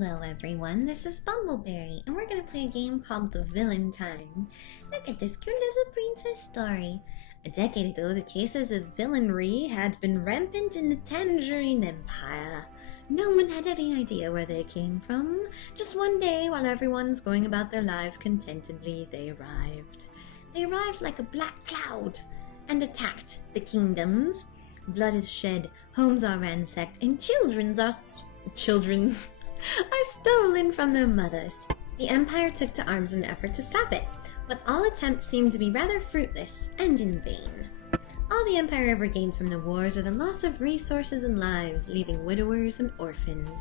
Hello everyone, this is Bumbleberry, and we're gonna play a game called the VILLAINTINE. Look at this cute little princess story. A decade ago, the cases of villainy had been rampant in the Tangerine Empire. No one had any idea where they came from. Just one day, while everyone's going about their lives contentedly, they arrived. They arrived like a black cloud, and attacked the kingdoms. Blood is shed, homes are ransacked, and children are stolen from their mothers. The Empire took to arms in an effort to stop it, but all attempts seemed to be rather fruitless and in vain. All the Empire ever gained from the wars are the loss of resources and lives, leaving widowers and orphans.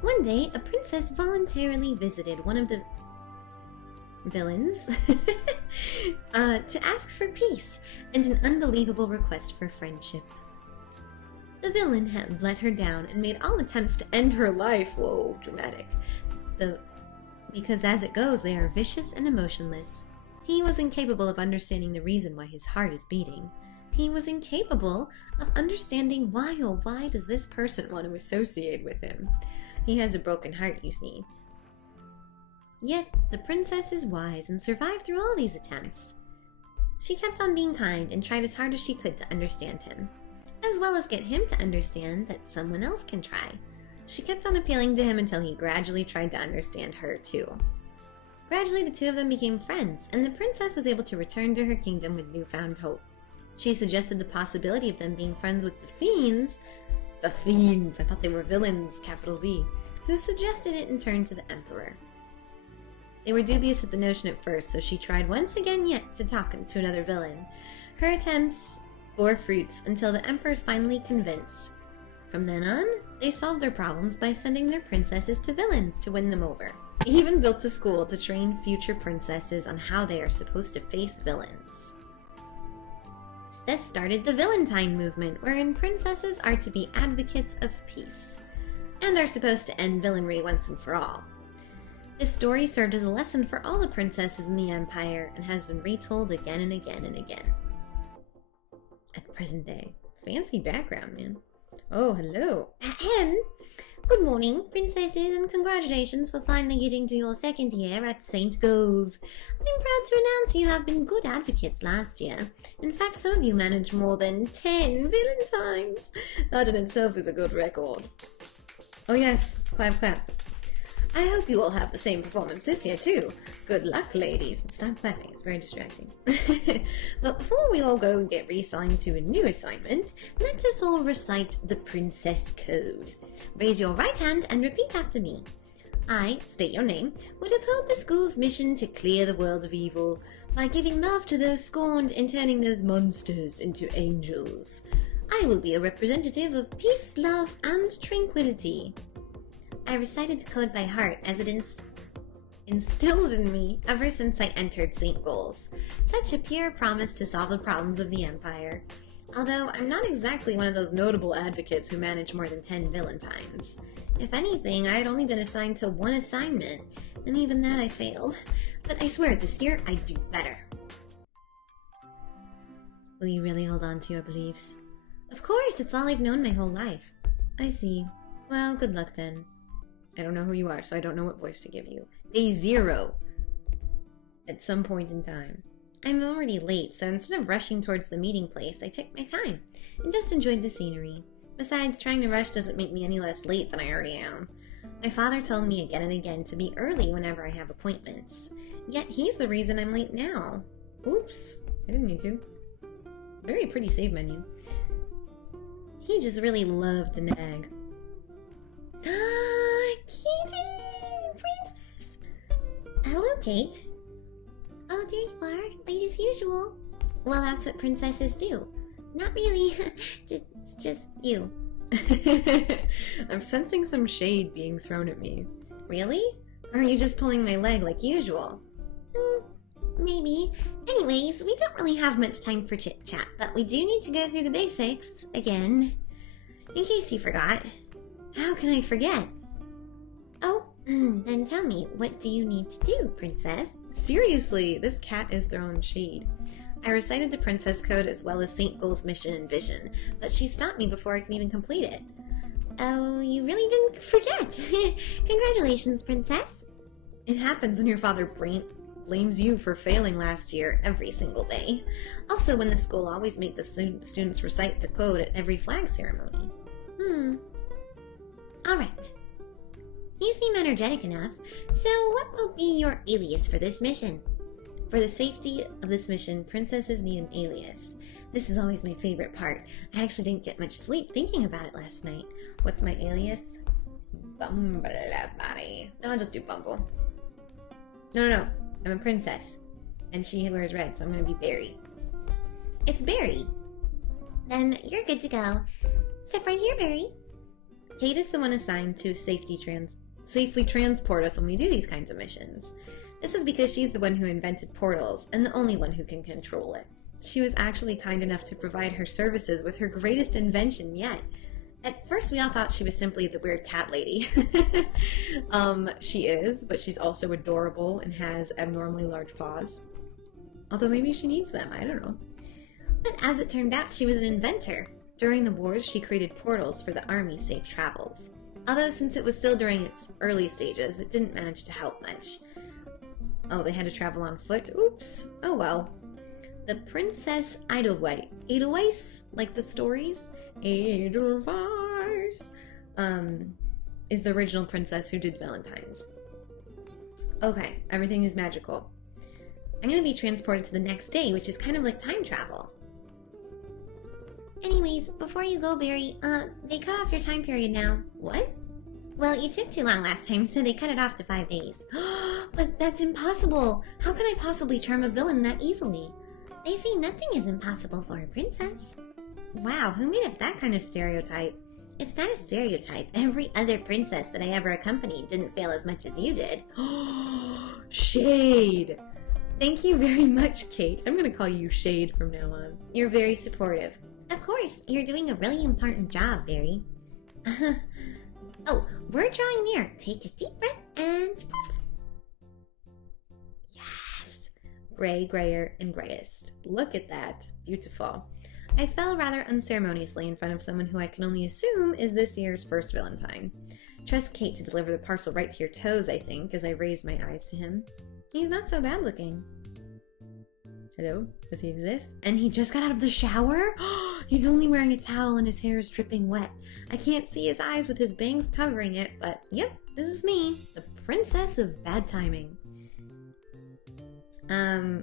One day, a princess voluntarily visited one of the villains to ask for peace and an unbelievable request for friendship. The villain had let her down and made all attempts to end her life. Whoa, dramatic. Because as it goes, they are vicious and emotionless. He was incapable of understanding the reason why his heart is beating. He was incapable of understanding why, oh why does this person want to associate with him. He has a broken heart, you see. Yet, the princess is wise and survived through all these attempts. She kept on being kind and tried as hard as she could to understand him, as well as get him to understand that someone else can try. She kept on appealing to him until he gradually tried to understand her too. Gradually, the two of them became friends, and the princess was able to return to her kingdom with newfound hope. She suggested the possibility of them being friends with the fiends, I thought they were villains, capital V, who suggested it in turn to the emperor. They were dubious at the notion at first, so she tried once again yet to talk to another villain. Her attempts bore fruits until the emperor's finally convinced. From then on, they solved their problems by sending their princesses to villains to win them over. They even built a school to train future princesses on how they are supposed to face villains. This started the VILLAINTINE movement, wherein princesses are to be advocates of peace, and are supposed to end villainy once and for all. This story served as a lesson for all the princesses in the Empire, and has been retold again and again and again. At present day. Fancy background, man. Oh, hello. Ahem. Good morning, princesses, and congratulations for finally getting to your second year at St. Gough's. I'm proud to announce you have been good advocates last year. In fact, some of you managed more than 10 VILLAINTINEs. That in itself is a good record. Oh yes, clap clap. I hope you all have the same performance this year too. Good luck, ladies. Stop clapping, it's very distracting. But before we all go and get reassigned to a new assignment, let us all recite the Princess Code. Raise your right hand and repeat after me. I, state your name, would uphold the school's mission to clear the world of evil by giving love to those scorned and turning those monsters into angels. I will be a representative of peace, love, and tranquility. I recited the code by heart as it instilled in me ever since I entered St. Gough's. Such a pure promise to solve the problems of the Empire. Although I'm not exactly one of those notable advocates who manage more than 10 VILLAINTINEs. If anything, I had only been assigned to one assignment, and even that I failed. But I swear, this year I'd do better. Will you really hold on to your beliefs? Of course, it's all I've known my whole life. I see. Well, good luck then. I don't know who you are, so I don't know what voice to give you. Day 0. At some point in time. I'm already late, so instead of rushing towards the meeting place, I took my time and just enjoyed the scenery. Besides, trying to rush doesn't make me any less late than I already am. My father told me again and again to be early whenever I have appointments. Yet he's the reason I'm late now. Oops, I didn't mean to. Very pretty save menu. He just really loved to nag. Kitty! Princess! Hello, Kate. Oh, there you are. Late as usual. Well, that's what princesses do. Not really. just you. I'm sensing some shade being thrown at me. Really? Or are you just pulling my leg like usual? Maybe. Anyways, we don't really have much time for chit-chat, but we do need to go through the basics again. In case you forgot. How can I forget? Oh, then tell me, what do you need to do, princess? Seriously, this cat is throwing shade. I recited the Princess Code as well as St. Gough's mission and vision, but she stopped me before I could even complete it. Oh, you really didn't forget. Congratulations, princess. It happens when your father blames you for failing last year every single day. Also, when the school always make the students recite the code at every flag ceremony. Alright. You seem energetic enough, so what will be your alias for this mission? For the safety of this mission, princesses need an alias. This is always my favorite part. I actually didn't get much sleep thinking about it last night. What's my alias? Bumblebeary. No, I'll just do Bumble. No. I'm a princess. And she wears red, so I'm gonna be Berry. It's Berry. Then you're good to go. Step right here, Berry. Kate is the one assigned to safely transport us when we do these kinds of missions. This is because she's the one who invented portals, and the only one who can control it. She was actually kind enough to provide her services with her greatest invention yet. At first we all thought she was simply the weird cat lady. She is, but she's also adorable and has abnormally large paws. Although maybe she needs them, I don't know. But as it turned out, she was an inventor. During the wars, she created portals for the army's safe travels. Although since it was still during its early stages, it didn't manage to help much. Oh, they had to travel on foot? Oops. Oh well. The Princess Edelweiss, like the stories? Edelweiss, is the original princess who did Valentine's. Okay, everything is magical. I'm gonna be transported to the next day, which is kind of like time travel. Anyways, before you go, Berry, they cut off your time period now. What? Well, you took too long last time, so they cut it off to 5 days. But that's impossible! How can I possibly charm a villain that easily? They say nothing is impossible for a princess. Wow, who made up that kind of stereotype? It's not a stereotype. Every other princess that I ever accompanied didn't fail as much as you did. Shade! Thank you very much, Kate. I'm gonna call you Shade from now on. You're very supportive. Of course, you're doing a really important job, Berry. Oh, we're drawing near. Take a deep breath and poof. Yes! Gray, grayer, and grayest. Look at that. Beautiful. I fell rather unceremoniously in front of someone who I can only assume is this year's first Valentine. Trust Kate to deliver the parcel right to your toes, I think, as I raised my eyes to him. He's not so bad looking. Hello? Does he exist? And he just got out of the shower? He's only wearing a towel and his hair is dripping wet. I can't see his eyes with his bangs covering it, but yep, this is me, the princess of bad timing. I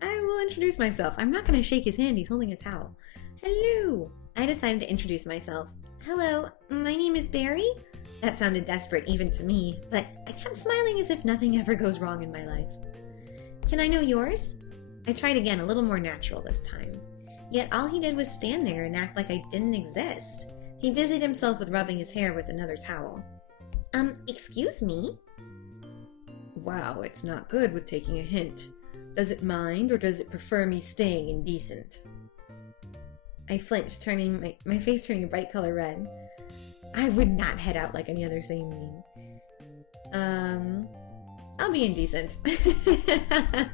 will introduce myself. I'm not gonna shake his hand, he's holding a towel. Hello! I decided to introduce myself. Hello, my name is Berry. That sounded desperate even to me, but I kept smiling as if nothing ever goes wrong in my life. Can I know yours? I tried again, a little more natural this time. Yet all he did was stand there and act like I didn't exist. He busied himself with rubbing his hair with another towel. Excuse me? Wow, it's not good with taking a hint. Does it mind, or does it prefer me staying indecent? I flinched, turning my face turning a bright color red. I would not head out like any other sane being. I'll be indecent.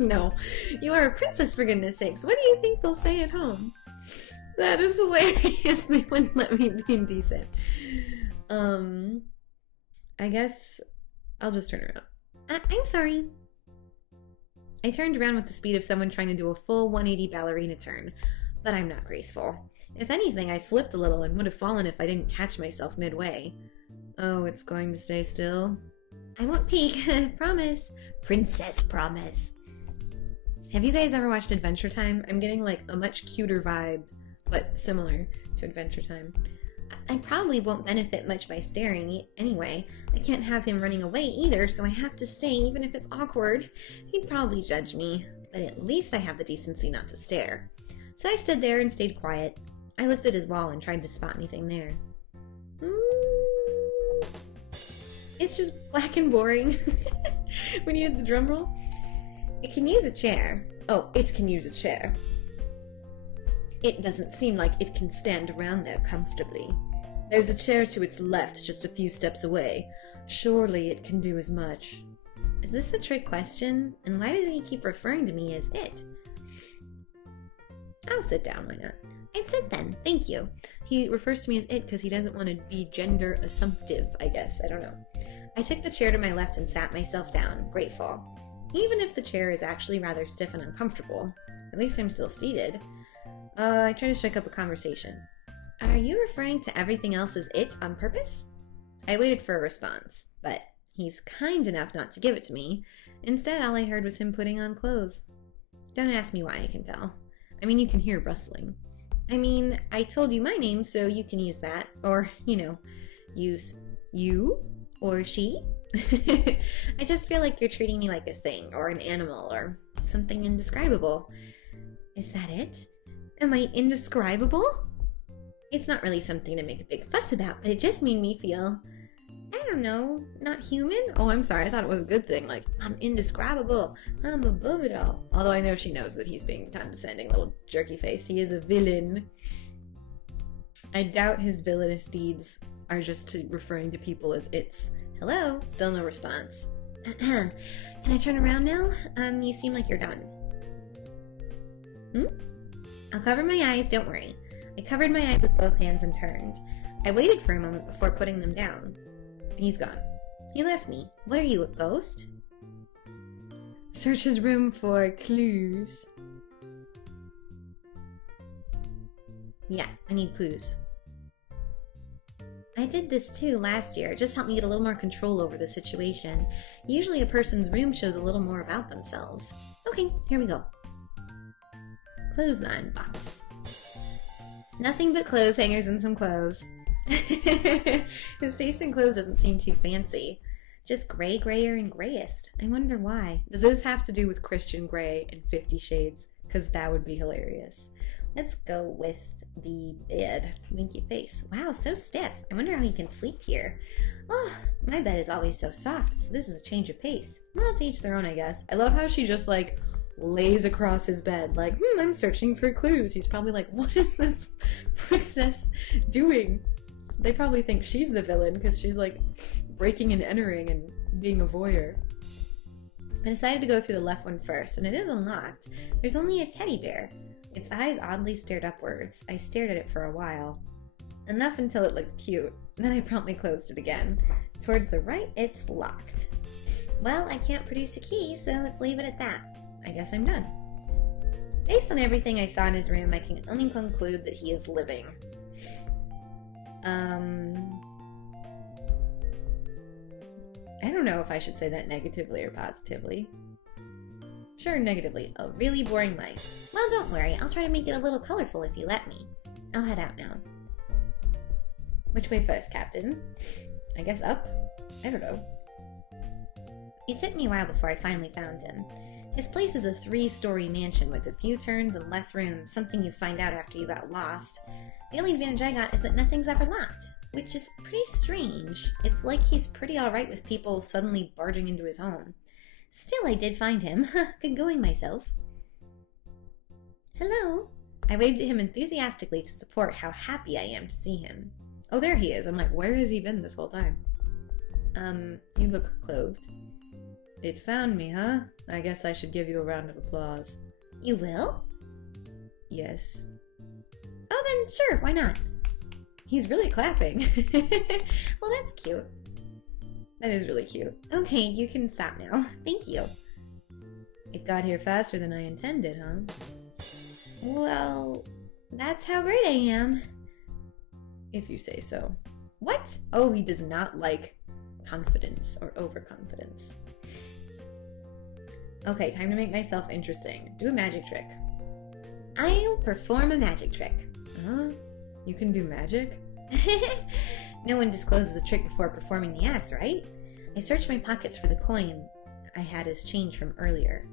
No, you are a princess for goodness sakes. What do you think they'll say at home? That is hilarious. They wouldn't let me be indecent. I guess I'll just turn around. I'm sorry. I turned around with the speed of someone trying to do a full 180 ballerina turn, but I'm not graceful. If anything, I slipped a little and would have fallen if I didn't catch myself midway. Oh, it's going to stay still? I won't peek, promise. Princess promise. Have you guys ever watched Adventure Time? I'm getting like a much cuter vibe, but similar to Adventure Time. I probably won't benefit much by staring anyway. I can't have him running away either, so I have to stay even if it's awkward. He'd probably judge me, but at least I have the decency not to stare. So I stood there and stayed quiet. I looked at his wall and tried to spot anything there. It's just black and boring. When you hit the drum roll. It can use a chair. Oh, it can use a chair. It doesn't seem like it can stand around there comfortably. There's a chair to its left, just a few steps away. Surely it can do as much. Is this a trick question? And why does he keep referring to me as it? I'll sit down, why not? It's it then, thank you. He refers to me as it because he doesn't want to be gender assumptive, I guess. I don't know. I took the chair to my left and sat myself down, grateful. Even if the chair is actually rather stiff and uncomfortable, at least I'm still seated. I try to strike up a conversation. Are you referring to everything else as it on purpose? I waited for a response, but he's kind enough not to give it to me. Instead, all I heard was him putting on clothes. Don't ask me why, I can tell. I mean, you can hear rustling. I mean, I told you my name, so you can use that. Or, you know, use you or she. I just feel like you're treating me like a thing or an animal or something indescribable. Is that it? Am I indescribable? It's not really something to make a big fuss about, but it just made me feel, I don't know, not human? Oh, I'm sorry, I thought it was a good thing. Like, I'm indescribable. I'm above it all. Although I know she knows that he's being condescending, little jerky face. He is a villain. I doubt his villainous deeds are just referring to people as it's. Hello? Still no response. Can I turn around now? You seem like you're done. I'll cover my eyes, don't worry. I covered my eyes with both hands and turned. I waited for a moment before putting them down. He's gone. He left me. What are you, a ghost? Search his room for clues. Yeah, I need clues. I did this too last year. It just helped me get a little more control over the situation. Usually a person's room shows a little more about themselves. Okay, here we go. Clothesline box. Nothing but clothes hangers and some clothes. His taste in clothes doesn't seem too fancy. Just gray, grayer, and grayest. I wonder why. Does this have to do with Christian Grey and 50 Shades? Because that would be hilarious. Let's go with the bed. Winky face. Wow, so stiff. I wonder how he can sleep here. Oh, my bed is always so soft, so this is a change of pace. Well, to each their own, I guess. I love how she just, like, lays across his bed, like, I'm searching for clues. He's probably like, what is this princess doing? They probably think she's the villain because she's, like, breaking and entering and being a voyeur. I decided to go through the left one first, and it is unlocked. There's only a teddy bear. Its eyes oddly stared upwards. I stared at it for a while. Enough until it looked cute. Then I promptly closed it again. Towards the right, it's locked. Well, I can't produce a key, so let's leave it at that. I guess I'm done. Based on everything I saw in his room, I can only conclude that he is living. I don't know if I should say that negatively or positively. Sure, negatively. A really boring life. Well, don't worry. I'll try to make it a little colorful if you let me. I'll head out now. Which way first, Captain? I guess up? I don't know. It took me a while before I finally found him. His place is a 3-story mansion with a few turns and less room, something you find out after you got lost. The only advantage I got is that nothing's ever locked, which is pretty strange. It's like he's pretty alright with people suddenly barging into his home. Still, I did find him. Good going myself. Hello. I waved at him enthusiastically to support how happy I am to see him. Oh, there he is. I'm like, where has he been this whole time? You look clothed. It found me, huh? I guess I should give you a round of applause. You will? Yes. Oh, then sure, why not? He's really clapping. Well, that's cute. That is really cute. Okay, you can stop now. Thank you. It got here faster than I intended, huh? Well, that's how great I am. If you say so. What? Oh, he does not like confidence or overconfidence. Okay, time to make myself interesting. Do a magic trick. I'll perform a magic trick. Huh? You can do magic? No one discloses a trick before performing the act, right? I searched my pockets for the coin I had as change from earlier.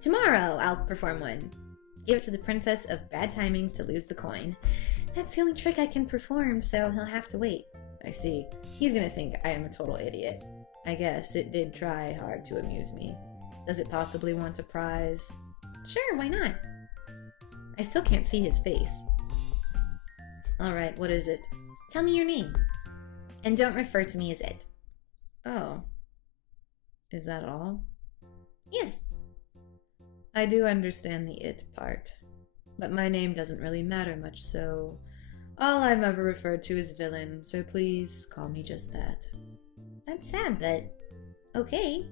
Tomorrow I'll perform one. Give it to the princess of bad timings to lose the coin. That's the only trick I can perform, so he'll have to wait. I see. He's gonna think I am a total idiot. I guess it did try hard to amuse me. Does it possibly want a prize? Sure, why not? I still can't see his face. Alright, what is it? Tell me your name. And don't refer to me as it. Oh. Is that all? Yes. I do understand the it part. but my name doesn't really matter much, so all I'm ever referred to is villain, so please call me just that. That's sad, but okay.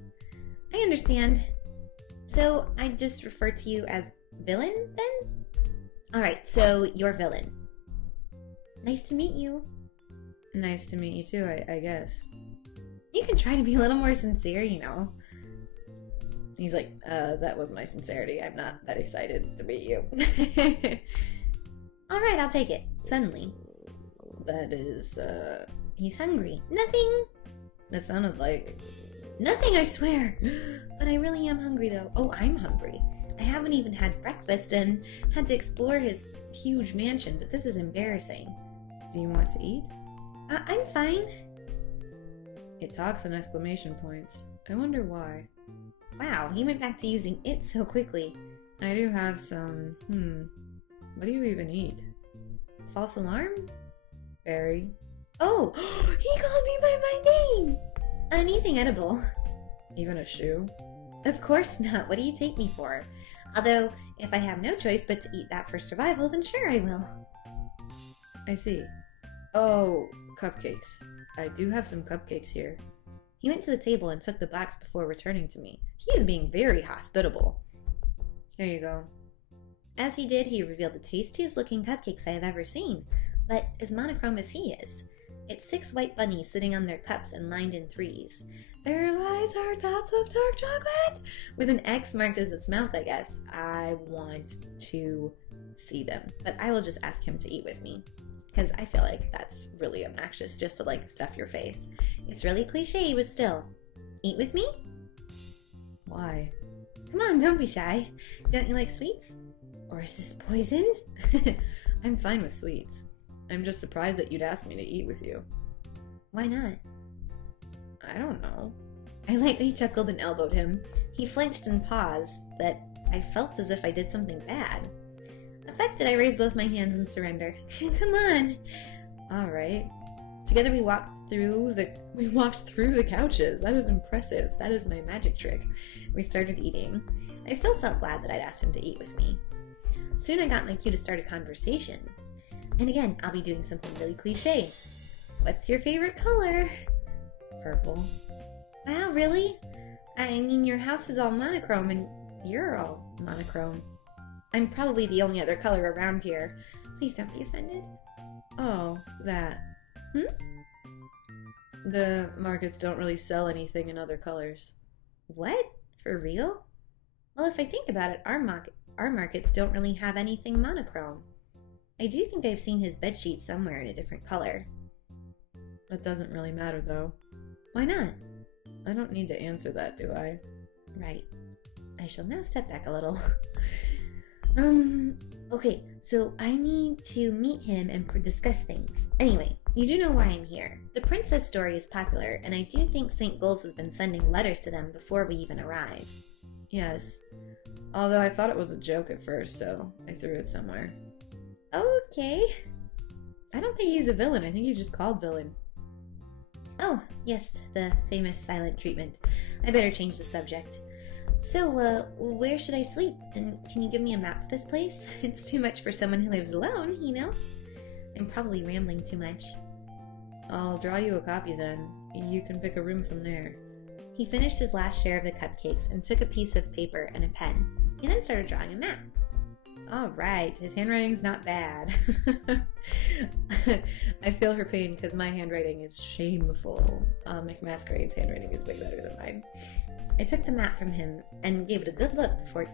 I understand. So I just refer to you as villain, then? Alright, so you're villain. Nice to meet you. Nice to meet you too, I guess. You can try to be a little more sincere, you know. He's like, that was my sincerity. I'm not that excited to meet you. Alright, I'll take it. Suddenly. That is, He's hungry. Nothing! That sounded like... Nothing, I swear! But I really am hungry, though. Oh, I'm hungry. I haven't even had breakfast and had to explore his huge mansion, but this is embarrassing. Do you want to eat? I'm fine. It talks in exclamation points. I wonder why. Wow, he went back to using it so quickly. I do have some... What do you even eat? False alarm? Berry. Oh! He called me by my name! Anything edible. Even a shoe? Of course not. What do you take me for? Although, if I have no choice but to eat that for survival, then sure I will. I see. Oh, cupcakes. I do have some cupcakes here. He went to the table and took the box before returning to me. He is being very hospitable. Here you go. As he did, he revealed the tastiest looking cupcakes I have ever seen, but as monochrome as he is. It's 6 white bunnies sitting on their cups and lined in 3s. Their eyes are dots of dark chocolate! With an X marked as its mouth, I guess. I want to see them, but I will just ask him to eat with me. Because I feel like that's really obnoxious just to like stuff your face. It's really cliche, but still. Eat with me? Why? Come on, don't be shy. Don't you like sweets? Or is this poisoned? I'm fine with sweets. I'm just surprised that you'd ask me to eat with you. Why not? I don't know. I lightly chuckled and elbowed him. He flinched and paused, that I felt as if I did something bad. Affected, I raised both my hands in surrender. Come on. All right. Together we walked through the couches. That is impressive. That is my magic trick. We started eating. I still felt glad that I'd asked him to eat with me. Soon I got my cue to start a conversation. And again, I'll be doing something really cliche. What's your favorite color? Purple. Wow, really? I mean, your house is all monochrome and you're all monochrome. I'm probably the only other color around here. Please don't be offended. Oh, that. The markets don't really sell anything in other colors. What? For real? Well, if I think about it, our markets don't really have anything monochrome. I do think I've seen his bedsheet somewhere in a different color. That doesn't really matter, though. Why not? I don't need to answer that, do I? Right. I shall now step back a little. Okay, so I need to meet him and discuss things. Anyway, you do know why I'm here. The princess story is popular, and I do think St. Gold's has been sending letters to them before we even arrive. Yes. Although I thought it was a joke at first, so I threw it somewhere. Okay. I don't think he's a villain. I think he's just called villain. Oh, yes, the famous silent treatment. I better change the subject. So, where should I sleep? And can you give me a map to this place? It's too much for someone who lives alone, you know? I'm probably rambling too much. I'll draw you a copy then. You can pick a room from there. He finished his last share of the cupcakes and took a piece of paper and a pen. He then started drawing a map. Alright, his handwriting's not bad. I feel her pain because my handwriting is shameful. McMasquerade's handwriting is way better than mine. I took the map from him and gave it a good look before...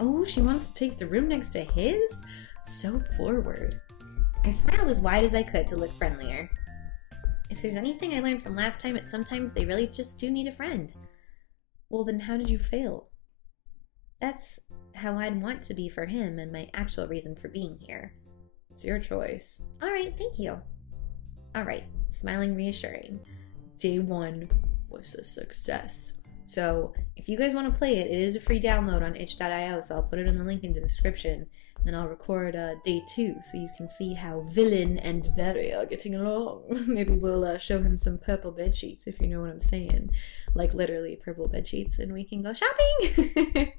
Oh, she wants to take the room next to his? So forward. I smiled as wide as I could to look friendlier. If there's anything I learned from last time, it's sometimes they really just do need a friend. Well, then how did you fail? That's how I'd want to be for him and my actual reason for being here. It's your choice. Alright, thank you. Alright, smiling reassuring. Day 1 was a success. So, if you guys want to play it, it is a free download on itch.io, so I'll put it in the link in the description. Then I'll record day 2, so you can see how Villain and Berry are getting along. Maybe we'll show him some purple bedsheets, if you know what I'm saying. Like, literally purple bedsheets, and we can go shopping!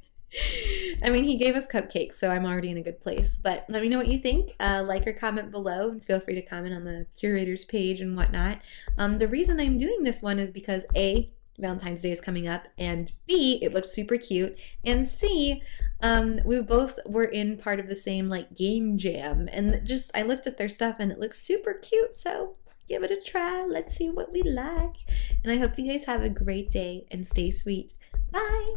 I mean, he gave us cupcakes, so I'm already in a good place. But let me know what you think. Like or comment below, and feel free to comment on the curator's page and whatnot. The reason I'm doing this one is because A, Valentine's Day is coming up, and B, it looks super cute, and C, we both were in part of the same like game jam, and just I looked at their stuff and it looks super cute, so give it a try. Let's see what we like. And I hope you guys have a great day and stay sweet. Bye.